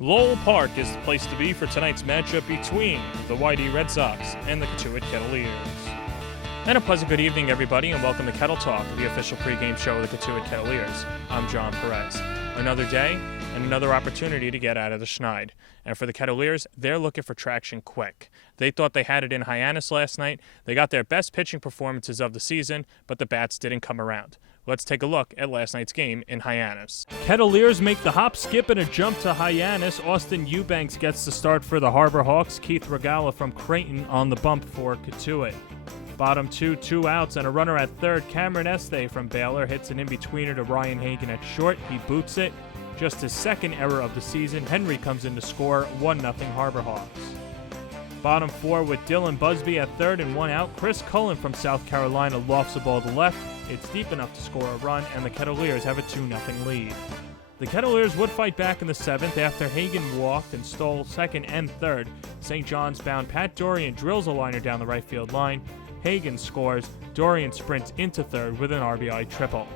Lowell Park is the place to be for tonight's matchup between the Whitey Red Sox and the Cotuit Kettleers. And a pleasant good evening, everybody, and welcome to Kettle Talk, the official pregame show of the Cotuit Kettleers. I'm Jon Perez. Another day and another opportunity to get out of the schneid. And for the Kettleers, they're looking for traction quick. They thought they had it in Hyannis last night. They got their best pitching performances of the season, but the bats didn't come around. Let's take a look at last night's game in Hyannis. Kettleers make the hop, skip, and a jump to Hyannis. Austin Eubanks gets the start for the Harbor Hawks. Keith Regala from Creighton on the bump for Cotuit. Bottom two outs, and a runner at third. Cameron Este from Baylor hits an in-betweener to Ryan Hagan at short. He boots it. Just his second error of the season. Henry comes in to score 1-0 Harbor Hawks. Bottom four with Dylan Busby at third and one out. Chris Cullen from South Carolina lofts the ball to left. It's deep enough to score a run, and the Kettleers have a 2-0 lead. The Kettleers would fight back in the seventh after Hagan walked and stole second and third. St. John's bound Pat Dorian drills a liner down the right field line. Hagan scores. Dorian sprints into third with an RBI triple.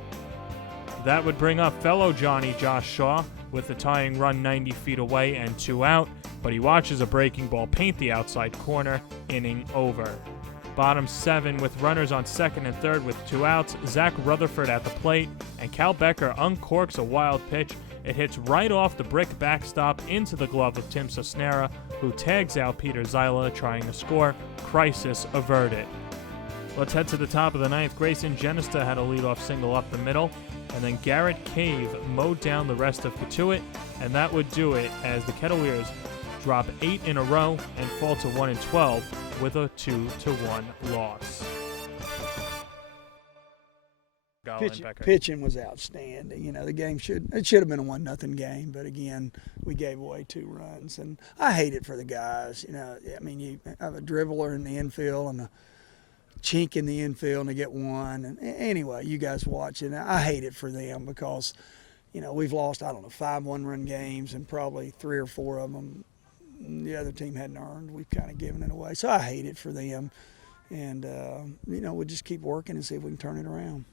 That would bring up fellow Johnny Josh Shaw with the tying run 90 feet away and two out, but he watches a breaking ball paint the outside corner, inning over. Bottom seven with runners on second and third with two outs. Zach Rutherford at the plate, and Cal Becker uncorks a wild pitch. It hits right off the brick backstop into the glove of Tim Cisnera, who tags out Peter Zyla trying to score. Crisis averted. Let's head to the top of the ninth. Grayson Genista had a leadoff single up the middle, and then Garrett Cave mowed down the rest of Cotuit, and that would do it as the Kettleers drop 8 in a row and fall to 1-12 with a 2-1 loss. Pitching was outstanding. You know, the game should have been a 1-0 game, but again, we gave away 2 runs, and I hate it for the guys. You know, I mean, you have a dribbler in the infield and a chink in the infield and they get one. And anyway, you guys watch it. I hate it for them because, you know, we've lost, 5 1-run games, and probably 3 or 4 of them the other team hadn't earned. We've kind of given it away. So I hate it for them. And, you know, we'll just keep working and see if we can turn it around.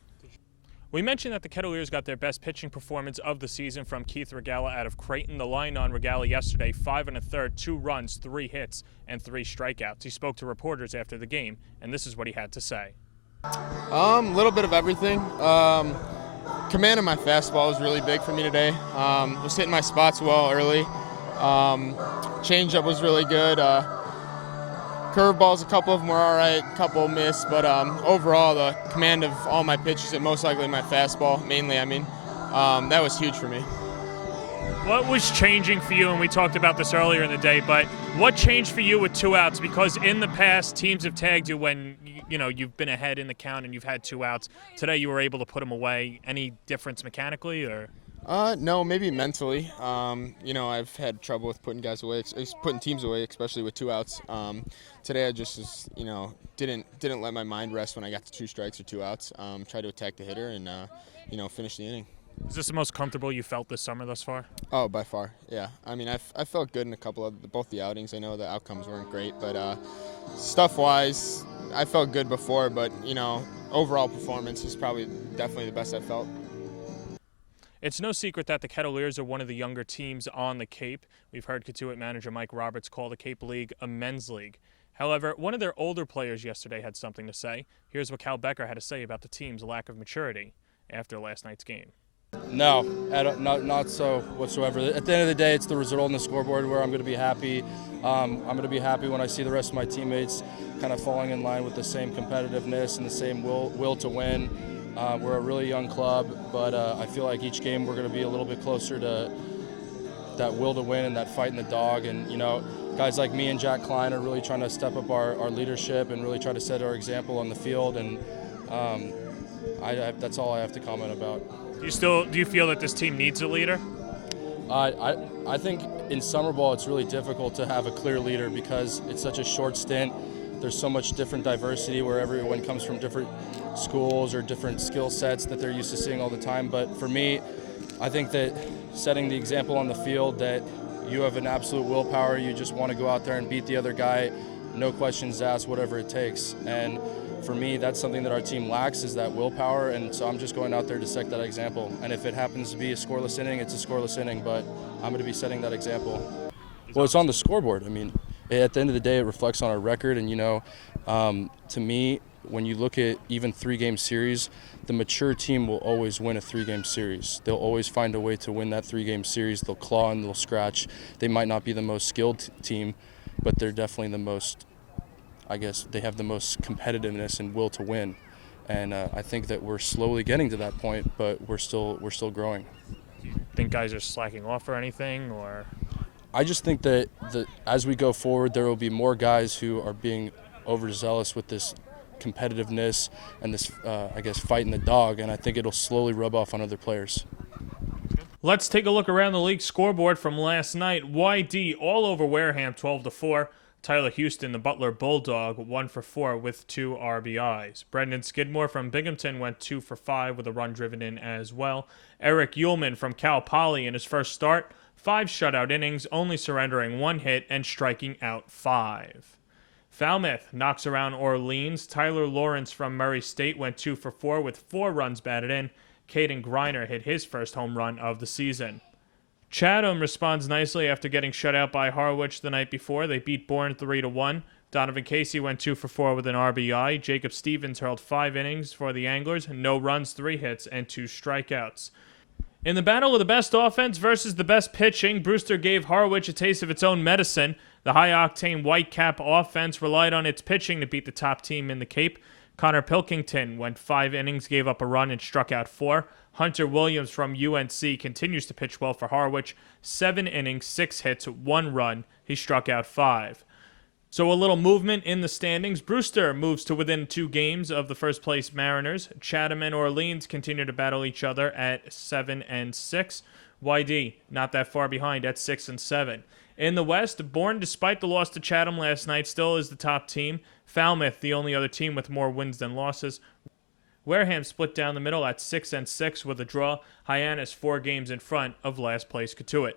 We mentioned that the Kettleers got their best pitching performance of the season from Keith Regala out of Creighton. The line on Regala yesterday, 5 1/3, 2 runs, 3 hits, and 3 strikeouts. He spoke to reporters after the game, and this is what he had to say. Little bit of everything. Command of my fastball was really big for me today. Was hitting my spots well early. Changeup was really good. Curveballs, a couple of them were all right, a couple missed, but overall the command of all my pitches and most likely my fastball, mainly, that was huge for me. What was changing for you, and we talked about this earlier in the day, but what changed for you with 2 outs? Because in the past, teams have tagged you when you've been ahead in the count and you've had 2 outs. Today you were able to put them away. Any difference mechanically, or? No, maybe mentally. I've had trouble with putting guys away, putting teams away, especially with 2 outs. Today I just didn't let my mind rest when I got to 2 strikes or 2 outs. Tried to attack the hitter and finish the inning. Is this the most comfortable you felt this summer thus far? Oh, by far, yeah. I mean, I felt good in a couple of both the outings. I know the outcomes weren't great, but stuff-wise, I felt good before. But overall performance is probably definitely the best I felt. It's no secret that the Kettleers are one of the younger teams on the Cape. We've heard Cotuit manager Mike Roberts call the Cape League a men's league. However, one of their older players yesterday had something to say. Here's what Cal Becker had to say about the team's lack of maturity after last night's game. No, not so whatsoever. At the end of the day, it's the result on the scoreboard where I'm going to be happy. I'm going to be happy when I see the rest of my teammates kind of falling in line with the same competitiveness and the same will to win. We're a really young club, but I feel like each game we're going to be a little bit closer to that will to win and that fight in the dog. And, guys like me and Jack Klein are really trying to step up our leadership and really try to set our example on the field. And that's all I have to comment about. Do you feel that this team needs a leader? I think in summer ball it's really difficult to have a clear leader because it's such a short stint. There's so much different diversity where everyone comes from different schools or different skill sets that they're used to seeing all the time. But for me, I think that setting the example on the field that you have an absolute willpower, you just want to go out there and beat the other guy, no questions asked, whatever it takes. And for me, that's something that our team lacks, is that willpower, and so I'm just going out there to set that example. And if it happens to be a scoreless inning, it's a scoreless inning, but I'm going to be setting that example. Well, it's on the scoreboard. I mean, at the end of the day, it reflects on our record, and, to me, when you look at even 3-game series, the mature team will always win a 3-game series. They'll always find a way to win that 3-game series. They'll claw and they'll scratch. They might not be the most skilled team, but they're definitely the most, I guess, they have the most competitiveness and will to win. And I think that we're slowly getting to that point, but we're still growing. Do you think guys are slacking off or anything, or? I just think that as we go forward, there will be more guys who are being overzealous with this competitiveness and this, fighting the dog, and I think it'll slowly rub off on other players. Let's take a look around the league scoreboard from last night. YD all over Wareham, 12-4. Tyler Houston, the Butler Bulldog, 1 for 4 with 2 RBIs. Brendan Skidmore from Binghamton went 2 for 5 with a run driven in as well. Eric Ullman from Cal Poly in his first start, 5 shutout innings, only surrendering 1 hit and striking out 5. Falmouth knocks around Orleans. Tyler Lawrence from Murray State went 2 for 4 with 4 runs batted in. Caden Griner hit his first home run of the season. Chatham responds nicely after getting shut out by Harwich the night before. They beat Bourne 3-1. Donovan Casey went 2 for 4 with an RBI. Jacob Stevens hurled 5 innings for the Anglers, no runs, 3 hits, and 2 strikeouts. In the battle of the best offense versus the best pitching, Brewster gave Harwich a taste of its own medicine. The high-octane Whitecap offense relied on its pitching to beat the top team in the Cape. Connor Pilkington went 5 innings, gave up a run, and struck out 4. Hunter Williams from UNC continues to pitch well for Harwich. 7 innings, 6 hits, 1 run. He struck out 5. So a little movement in the standings. Brewster moves to within 2 games of the first-place Mariners. Chatham and Orleans continue to battle each other at 7 and 6. YD not that far behind at 6 and 7. In the West, Bourne, despite the loss to Chatham last night, still is the top team. Falmouth, the only other team with more wins than losses. Wareham split down the middle at 6 and 6 with a draw. Hyannis 4 games in front of last place Cotuit.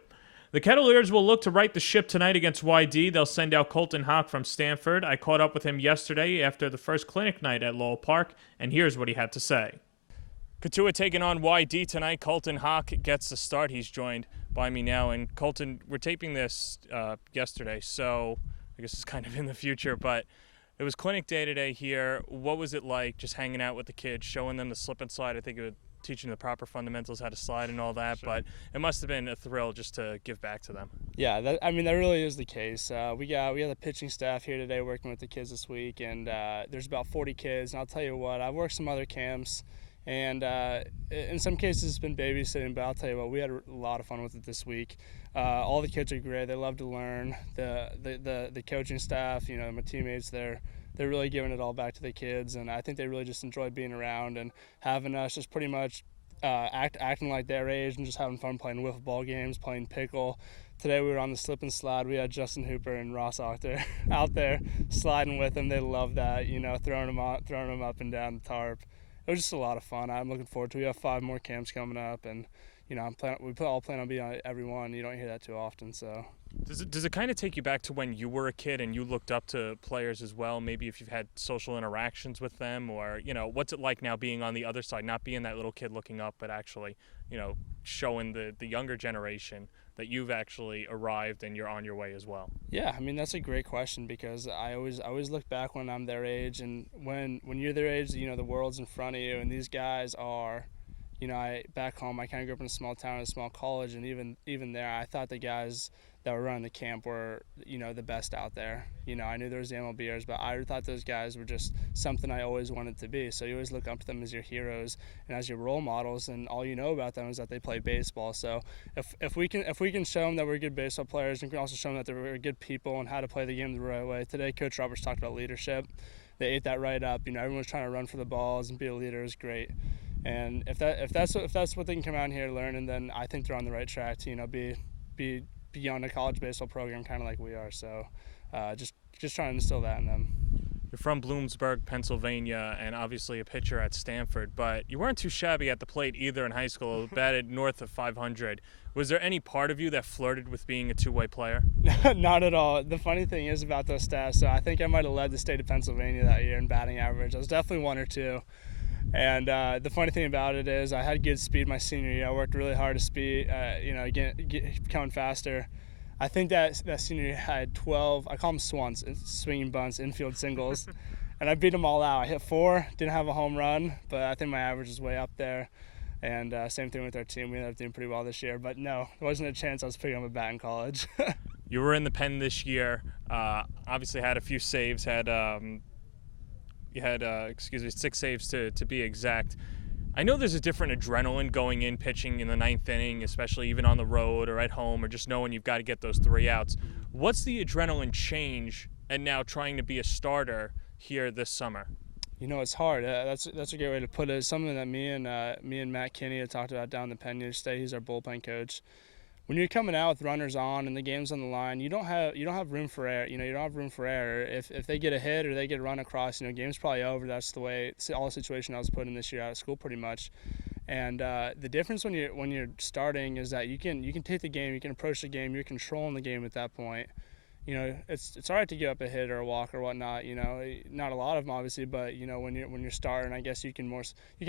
The Kettleers will look to right the ship tonight against YD. They'll send out Colton Hock from Stanford. I caught up with him yesterday after the first clinic night at Lowell Park, and here's what he had to say. Cotuit taking on YD tonight. Colton Hock gets the start. He's joined by me now. And Colton, we're taping this yesterday, so I guess it's kind of in the future, but it was clinic day today here. What was it like just hanging out with the kids, showing them the slip and slide? I think it would teaching the proper fundamentals, how to slide and all that, sure. But it must have been a thrill just to give back to them. Yeah, that really is the case. We got the pitching staff here today working with the kids this week, and there's about 40 kids. And I'll tell you what, I've worked some other camps, and in some cases it's been babysitting, but I'll tell you what, we had a lot of fun with it this week. All the kids are great. They love to learn. The coaching staff, my teammates, they're really giving it all back to the kids, and I think they really just enjoy being around and having us just pretty much acting like their age and just having fun playing wiffle ball games, playing pickle. Today we were on the slip and slide. We had Justin Hooper and Ross out there sliding with them. They love that, throwing them up and down the tarp. It was just a lot of fun. I'm looking forward to it. We have 5 more camps coming up, and we all plan on being on every one. You don't hear that too often, so. Does it kind of take you back to when you were a kid and you looked up to players as well? Maybe if you've had social interactions with them, or what's it like now being on the other side, not being that little kid looking up, but actually, showing the younger generation that you've actually arrived and you're on your way as well? Yeah, that's a great question, because I always look back when I'm their age, and when you're their age, the world's in front of you, and these guys are. Back home, I kind of grew up in a small town, a small college, and even there, I thought the guys that were running the camp were, the best out there. I knew there was the MLBers, but I thought those guys were just something I always wanted to be. So you always look up to them as your heroes and as your role models, and all you know about them is that they play baseball. So if we can show them that we're good baseball players, and we can also show them that they're good people and how to play the game the right way. Today, Coach Roberts talked about leadership. They ate that right up. Everyone's trying to run for the balls and be a leader is great. And if that's what they can come out here learning, then I think they're on the right track to be beyond a college baseball program, kind of like we are. So just trying to instill that in them. You're from Bloomsburg, Pennsylvania, and obviously a pitcher at Stanford, but you weren't too shabby at the plate either in high school, batted north of 500. Was there any part of you that flirted with being a two-way player? Not at all. The funny thing is about those stats, so I think I might have led the state of Pennsylvania that year in batting average. I was definitely 1 or 2. And the funny thing about it is I had good speed my senior year. I worked really hard to speed, becoming faster. I think that senior year I had 12, I call them swants, swinging bunts, infield singles, and I beat them all out. I hit 4, didn't have a home run, but I think my average is way up there. And same thing with our team. We ended up doing pretty well this year, but no, there wasn't a chance I was picking up a bat in college. You were in the pen this year, obviously had a few saves, had 6 saves to be exact. I know there's a different adrenaline going in pitching in the 9th inning, especially even on the road or at home, or just knowing you've got to get those 3 outs. What's the adrenaline change and now trying to be a starter here this summer? You know, it's hard. That's a great way to put it. It's something that me and Matt Kinney had talked about down in the pen yesterday. He's our bullpen coach. When you're coming out with runners on and the game's on the line, you don't have room for error. You don't have room for error. If they get a hit or they get a run across, game's probably over. That's the way all the situation I was put in this year out of school, pretty much. And the difference when you're starting is that you can take the game, you can approach the game, you're controlling the game at that point. It's all right to give up a hit or a walk or whatnot. Not a lot of them obviously, but when you're starting, I guess you can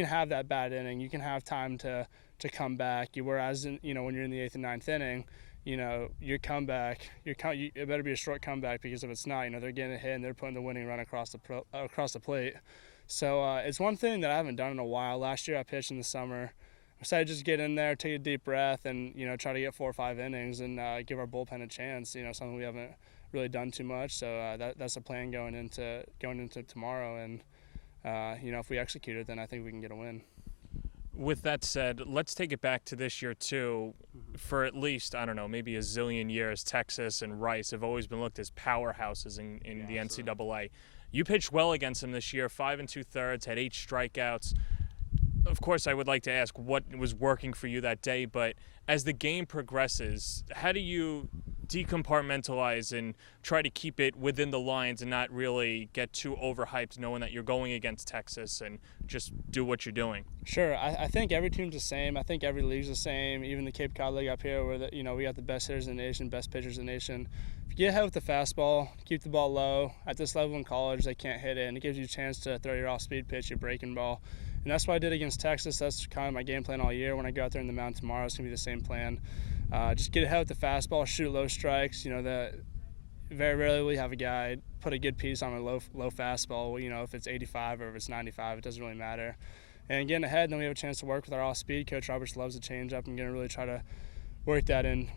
have that bad inning. You can have time to come back. Whereas when you're in the 8th and 9th inning, your comeback, it better be a short comeback, because if it's not, they're getting a hit and they're putting the winning run across the plate. So it's one thing that I haven't done in a while. Last year I pitched in the summer. I decided to just get in there, take a deep breath, and try to get 4 or 5 innings and give our bullpen a chance. Something we haven't really done too much. So that's the plan going into tomorrow. And if we execute it, then I think we can get a win. With that said, let's take it back to this year too. For at least, I don't know, maybe a zillion years, Texas and Rice have always been looked as powerhouses in the NCAA. You pitched well against them this year, 5 2/3, had 8 strikeouts. Of course, I would like to ask what was working for you that day, but as the game progresses, how do you decompartmentalize and try to keep it within the lines and not really get too overhyped, knowing that you're going against Texas, and just do what you're doing? Sure. I think every team's the same. I think every league's the same. Even the Cape Cod League up here, where we got the best hitters in the nation, best pitchers in the nation. If you get ahead with the fastball, keep the ball low. At this level in college, they can't hit it, and it gives you a chance to throw your off-speed pitch, your breaking ball. And that's what I did against Texas. That's kind of my game plan all year. When I go out there in the mound tomorrow, it's going to be the same plan. Just get ahead with the fastball, shoot low strikes. Very rarely we have a guy put a good piece on a low fastball. If it's 85 or if it's 95, it doesn't really matter. And getting ahead, then we have a chance to work with our off-speed. Coach Roberts loves the changeup. I'm going to really try to work that in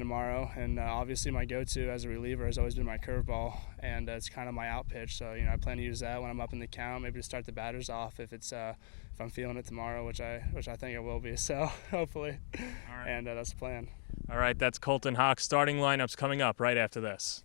tomorrow. And obviously my go-to as a reliever has always been my curveball, and it's kind of my out pitch. So I plan to use that when I'm up in the count, maybe to start the batters off if I'm feeling it tomorrow, which I think it will be. So hopefully, all right. And that's the plan. All right, that's Colton Hock. Starting lineups coming up right after this.